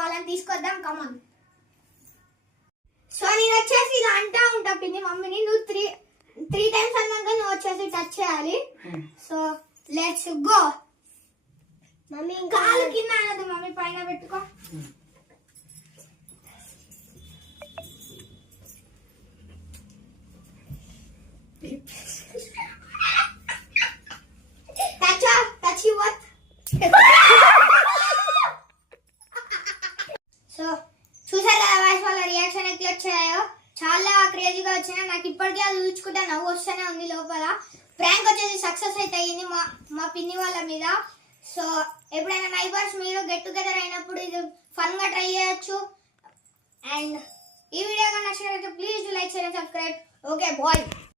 వాళ్ళని తీసుకొద్దాం కమాన్. సో నేను వచ్చేసి ఇలా అంటా ఉంటా పిన్ని మమ్మీని, నువ్వు త్రీ టైమ్స్ అన్నాక నువ్వు వచ్చేసి టచ్ చేయాలి. So let's go. మమ్మీ కాలు కింద అనదు మమ్మీ, పైన పెట్టుకో. సో చూసారు కదా వాయిస్ వాళ్ళ రియాక్షన్ ఎట్లా వచ్చాయో, చాలా క్రేజీగా వచ్చినాయి. నాకు ఇప్పటికీ అది ఊహించుకుంటే నవ్వు వస్తూనే ఉంది లోపల. ప్రాంక్ వచ్చేసి సక్సెస్ అయితే అయ్యింది మా పిన్ని వాళ్ళ మీద. సో ఎప్పుడైనా నైబర్స్ మీరు గెట్ టుగెదర్ అయినప్పుడు ఇది ఫన్ గా ట్రై చేయొచ్చు. అండ్ ఈ వీడియో నచ్చినట్లయితే please do like, share and subscribe. Okay bye.